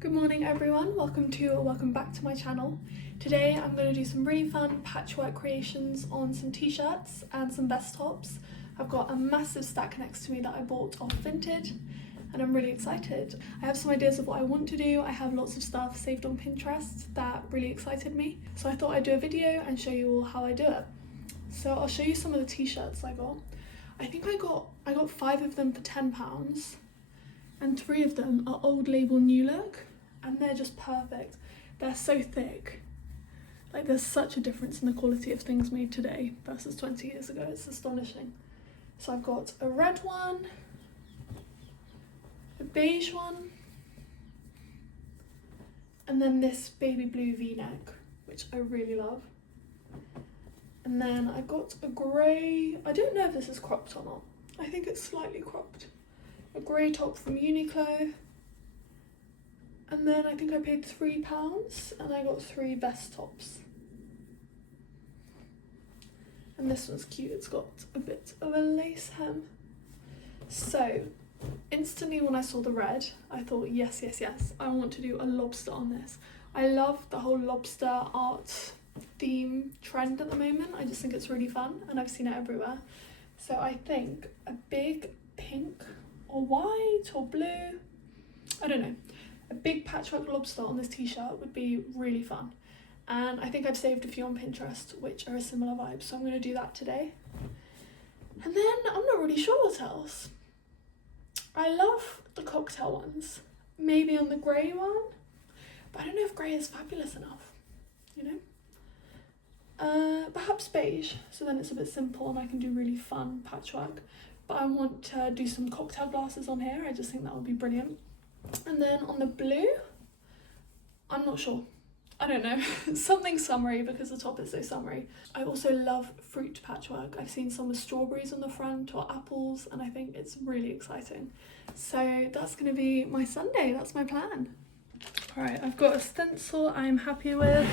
Good morning everyone, welcome back to my channel. Today I'm going to do some really fun patchwork creations on some t-shirts and some vest tops. I've got a massive stack next to me that I bought off Vinted and I'm really excited. I have some ideas of what I want to do. I have lots of stuff saved on Pinterest that really excited me. So I thought I'd do a video and show you all how I do it. So I'll show you some of the t-shirts I got. I think I got 5 of them for £10 and 3 of them are old label new look. And they're just perfect. They're so thick. Like there's such a difference in the quality of things made today versus 20 years ago. It's astonishing. So I've got a red one, a beige one, and then this baby blue v-neck, which I really love. And then I got a grey, I don't know if this is cropped or not. I think it's slightly cropped. A grey top from Uniqlo. And then I think I paid £3 and I got 3 vest tops. And this one's cute, it's got a bit of a lace hem. So, instantly when I saw the red, I thought yes, I want to do a lobster on this. I love the whole lobster art theme trend at the moment. I just think it's really fun and I've seen it everywhere. So I think a big pink or white or blue, I don't know. A big patchwork lobster on this t-shirt would be really fun. And I think I've saved a few on Pinterest which are a similar vibe, so I'm going to do that today. And then I'm not really sure what else. I love the cocktail ones. Maybe on the grey one, but I don't know if grey is fabulous enough, you know? Perhaps beige, so then it's a bit simple and I can do really fun patchwork. But I want to do some cocktail glasses on here, I just think that would be brilliant. And then on the blue, I'm not sure. I don't know. Something summery because the top is so summery. I also love fruit patchwork. I've seen some with strawberries on the front or apples and I think it's really exciting. So that's going to be my Sunday. That's my plan. Alright, I've got a stencil I'm happy with.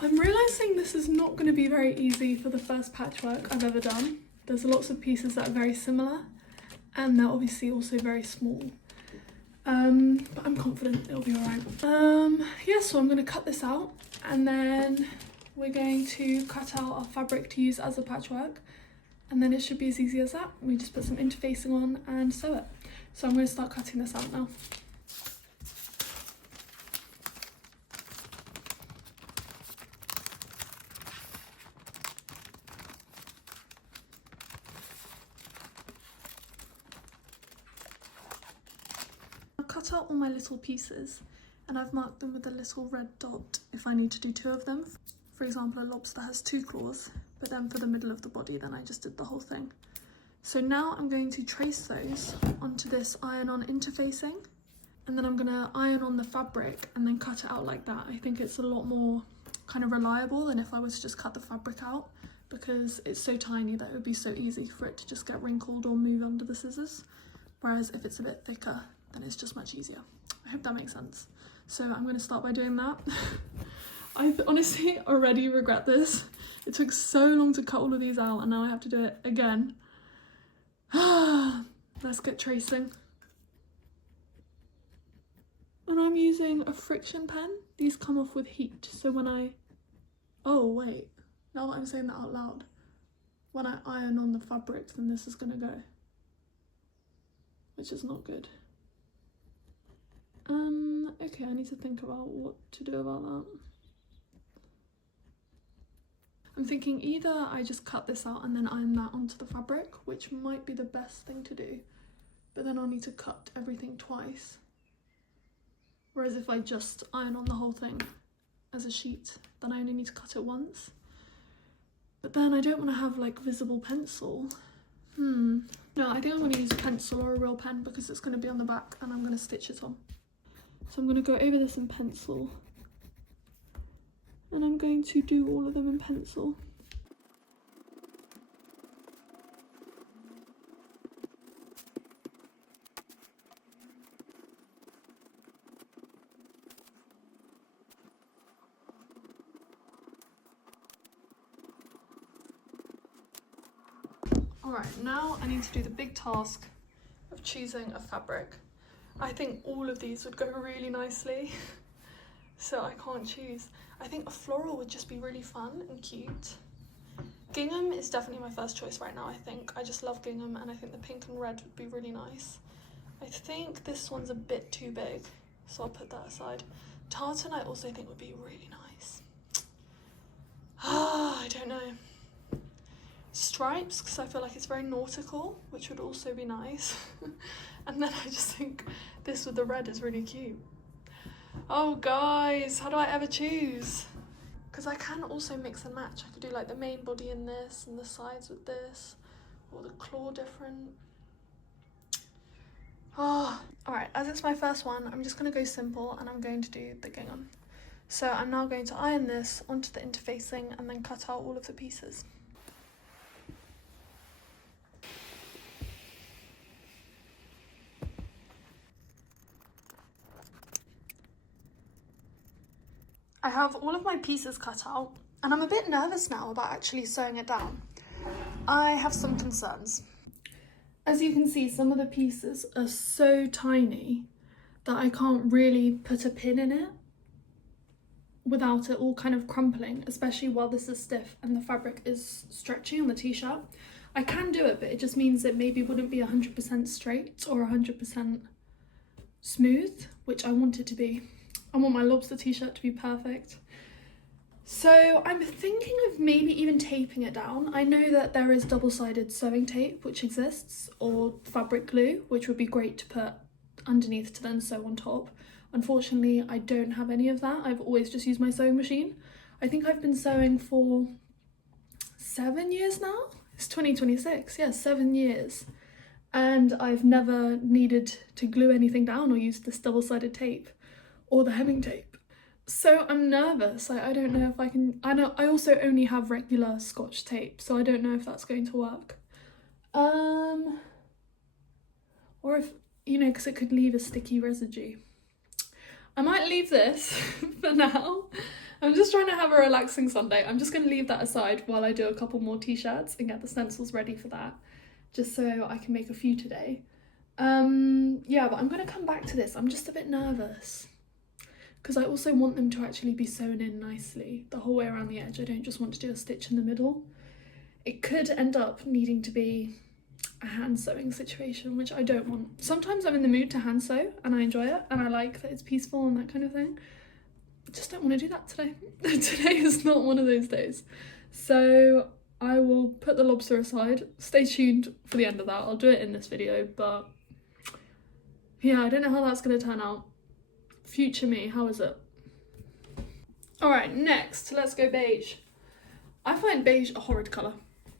I'm realising this is not going to be very easy for the first patchwork I've ever done. There's lots of pieces that are very similar. And they're obviously also very small, but I'm confident it'll be alright. Yeah, so I'm going to cut this out and then we're going to cut out our fabric to use as a patchwork and then it should be as easy as that. We just put some interfacing on and sew it. So I'm going to start cutting this out now. Cut out all my little pieces and I've marked them with a little red dot if I need to do 2 of them. For example, a lobster has 2 claws, but then for the middle of the body, then I just did the whole thing. So now I'm going to trace those onto this iron-on interfacing and then I'm going to iron on the fabric and then cut it out like that. I think it's a lot more kind of reliable than if I was to just cut the fabric out because it's so tiny that it would be so easy for it to just get wrinkled or move under the scissors. Whereas if it's a bit thicker, then it's just much easier. I hope that makes sense. So I'm going to start by doing that. I honestly already regret this. It took so long to cut all of these out and now I have to do it again. Let's get tracing. And I'm using a friction pen. These come off with heat, so when I... Oh wait, now that I'm saying that out loud, when I iron on the fabric then this is going to go. Which is not good. Okay, I need to think about what to do about that. I'm thinking either I just cut this out and then iron that onto the fabric, which might be the best thing to do, but then I'll need to cut everything twice. Whereas if I just iron on the whole thing as a sheet, then I only need to cut it once. But then I don't want to have like visible pencil. No, I think I'm going to use a pencil or a real pen because it's going to be on the back and I'm going to stitch it on. So I'm going to go over this in pencil and I'm going to do all of them in pencil. Alright, now I need to do the big task of choosing a fabric. I think all of these would go really nicely. So I can't choose. I think a floral would just be really fun and cute. Gingham is definitely my first choice right now, I think. I just love gingham, and I think the pink and red would be really nice. I think this one's a bit too big, so I'll put that aside. Tartan I also think would be really nice. I don't know. Stripes, because I feel like it's very nautical, which would also be nice. And then I just think this with the red is really cute. Oh guys, how do I ever choose? Because I can also mix and match. I could do like the main body in this and the sides with this, or the claw different. Oh, alright, as it's my first one, I'm just going to go simple and I'm going to do the gingham. So I'm now going to iron this onto the interfacing and then cut out all of the pieces. I have all of my pieces cut out and I'm a bit nervous now about actually sewing it down. I have some concerns. As you can see, some of the pieces are so tiny that I can't really put a pin in it without it all kind of crumpling, especially while this is stiff and the fabric is stretchy on the t-shirt. I can do it, but it just means it maybe wouldn't be 100% straight or 100% smooth, which I want it to be. I want my lobster t-shirt to be perfect. So I'm thinking of maybe even taping it down. I know that there is double-sided sewing tape which exists, or fabric glue, which would be great to put underneath to then sew on top. Unfortunately, I don't have any of that. I've always just used my sewing machine. I think I've been sewing for 7 years now. It's 2026, yeah, 7 years. And I've never needed to glue anything down or use this double-sided tape or the hemming tape. So I'm nervous. I don't know if I can. I also only have regular Scotch tape, so I don't know if that's going to work. Or if, you know, because it could leave a sticky residue. I might leave this for now. I'm just trying to have a relaxing Sunday. I'm just going to leave that aside while I do a couple more t-shirts and get the stencils ready for that, just so I can make a few today. Yeah, but I'm going to come back to this. I'm just a bit nervous because I also want them to actually be sewn in nicely the whole way around the edge. I don't just want to do a stitch in the middle. It could end up needing to be a hand sewing situation, which I don't want. Sometimes I'm in the mood to hand sew and I enjoy it and I like that it's peaceful and that kind of thing. I just don't want to do that today. Today is not one of those days. So I will put the lobster aside. Stay tuned for the end of that. I'll do it in this video, but yeah, I don't know how that's going to turn out. Future me, how is it? Alright, next, let's go beige. I find beige a horrid colour.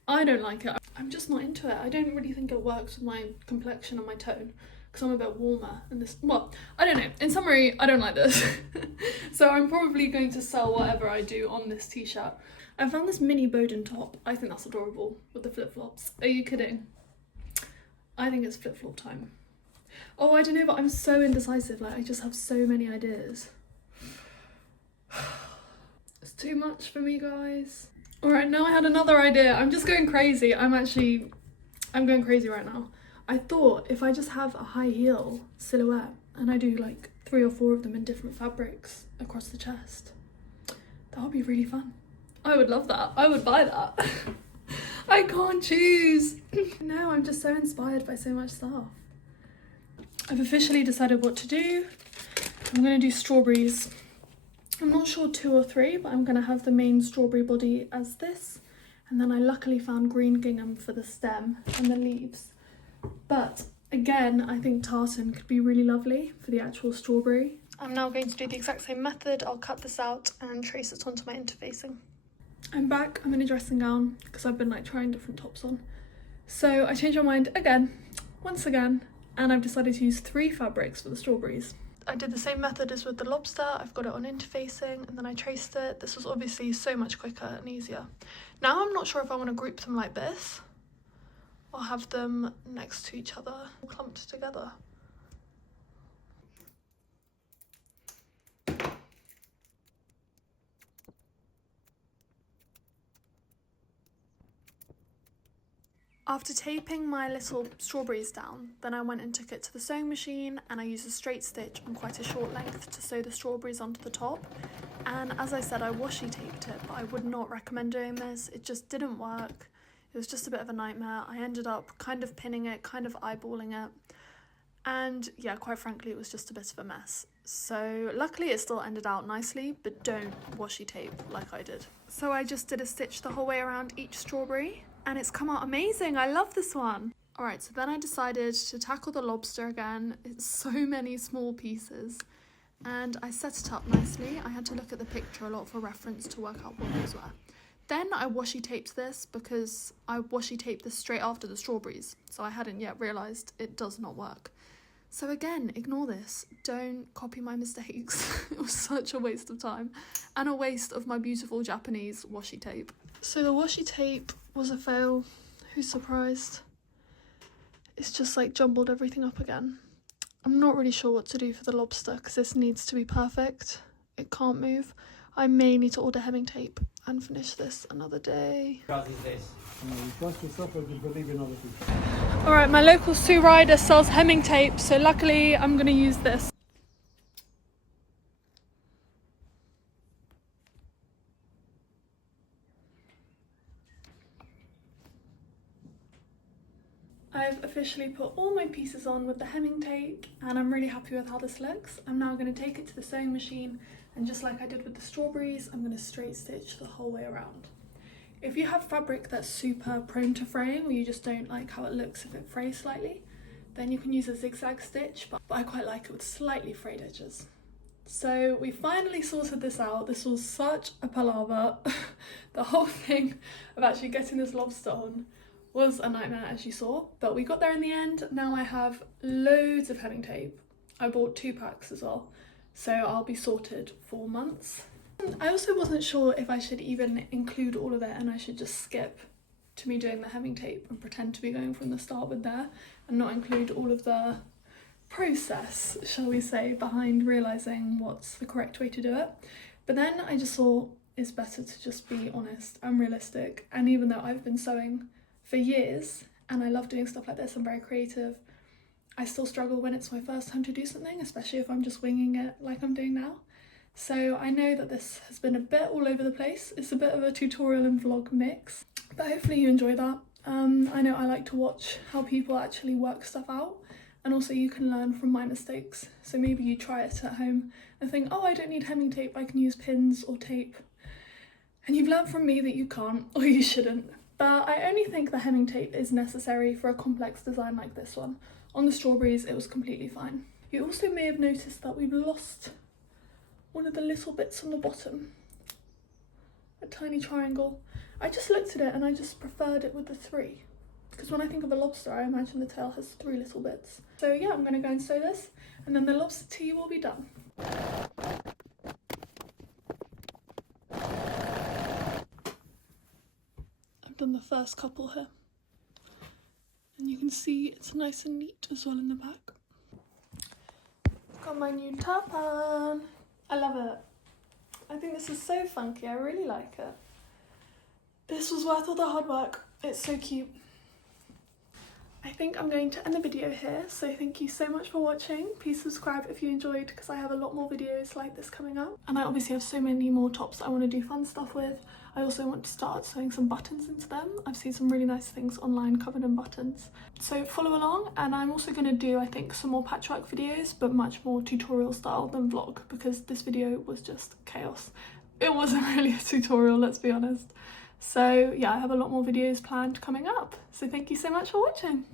I don't like it. I'm just not into it. I don't really think it works with my complexion and my tone because I'm a bit warmer and this, well, I don't know. In summary, I don't like this. So I'm probably going to sell whatever I do on this t-shirt. I found this mini Bowden top. I think that's adorable with the flip-flops. Are you kidding? I think it's flip-flop time. Oh, I don't know, but I'm so indecisive. Like, I just have so many ideas. It's too much for me, guys. All right, now I had another idea. I'm just going crazy. I'm going crazy right now. I thought if I just have a high heel silhouette and I do like 3 or 4 of them in different fabrics across the chest, that would be really fun. I would love that. I would buy that. I can't choose. No, I'm just so inspired by so much stuff. I've officially decided what to do. I'm going to do strawberries. I'm not sure 2 or 3, but I'm going to have the main strawberry body as this. And then I luckily found green gingham for the stem and the leaves. But again, I think tartan could be really lovely for the actual strawberry. I'm now going to do the exact same method. I'll cut this out and trace it onto my interfacing. I'm back. I'm in a dressing gown because I've been like trying different tops on. So I changed my mind again, once again, and I've decided to use 3 fabrics for the strawberries. I did the same method as with the lobster. I've got it on interfacing and then I traced it. This was obviously so much quicker and easier. Now I'm not sure if I want to group them like this or have them next to each other, clumped together. After taping my little strawberries down, then I went and took it to the sewing machine and I used a straight stitch on quite a short length to sew the strawberries onto the top. And as I said, I washi taped it, but I would not recommend doing this. It just didn't work. It was just a bit of a nightmare. I ended up kind of pinning it, kind of eyeballing it. And yeah, quite frankly, it was just a bit of a mess. So luckily it still ended out nicely, but don't washi tape like I did. So I just did a stitch the whole way around each strawberry. And it's come out amazing. I love this one. All right, so then I decided to tackle the lobster again. It's so many small pieces. And I set it up nicely. I had to look at the picture a lot for reference to work out what those were. Then I washi taped this because I washi taped this straight after the strawberries. So I hadn't yet realised it does not work. So again, ignore this. Don't copy my mistakes. It was such a waste of time and a waste of my beautiful Japanese washi tape. So the washi tape was a fail. Who's surprised? It's just like jumbled everything up again. I'm not really sure what to do for the lobster because this needs to be perfect. It can't move. I may need to order hemming tape and finish this another day. Alright, my local Sue Rider sells hemming tape, so luckily I'm going to use this. I've officially put all my pieces on with the hemming tape and I'm really happy with how this looks. I'm now going to take it to the sewing machine and just like I did with the strawberries, I'm going to straight stitch the whole way around. If you have fabric that's super prone to fraying or you just don't like how it looks if it frays slightly, then you can use a zigzag stitch, but I quite like it with slightly frayed edges. So we finally sorted this out. This was such a palaver. The whole thing of actually getting this lobster on was a nightmare, as you saw, but we got there in the end. Now I have loads of hemming tape. I bought 2 packs as well, so I'll be sorted for months. I also wasn't sure if I should even include all of it and I should just skip to me doing the hemming tape and pretend to be going from the start with there and not include all of the process, shall we say, behind realising what's the correct way to do it. But then I just thought it's better to just be honest and realistic, and even though I've been sewing for years and I love doing stuff like this, I'm very creative, I still struggle when it's my first time to do something, especially if I'm just winging it like I'm doing now. So I know that this has been a bit all over the place. It's a bit of a tutorial and vlog mix, but hopefully you enjoy that. I know I like to watch how people actually work stuff out, and also you can learn from my mistakes. So maybe you try it at home and think, oh, I don't need hemming tape, I can use pins or tape. And you've learned from me that you can't, or you shouldn't. But I only think the hemming tape is necessary for a complex design like this one. On the strawberries, it was completely fine. You also may have noticed that we've lost one of the little bits on the bottom. A tiny triangle. I just looked at it and I just preferred it with the 3. Because when I think of a lobster, I imagine the tail has 3 little bits. So yeah, I'm going to go and sew this and then the lobster tea will be done. Done the first couple here and you can see it's nice and neat as well in the back. Got my new turban. I love it. I think this is so funky. I really like it. This was worth all the hard work. It's so cute. I think I'm going to end the video here, so thank you so much for watching. Please subscribe if you enjoyed because I have a lot more videos like this coming up, and I obviously have so many more tops I want to do fun stuff with. I also want to start sewing some buttons into them. I've seen some really nice things online covered in buttons, so follow along. And I'm also going to do, I think, some more patchwork videos, but much more tutorial style than vlog, because this video was just chaos. It wasn't really a tutorial, let's be honest. So yeah, I have a lot more videos planned coming up. So thank you so much for watching.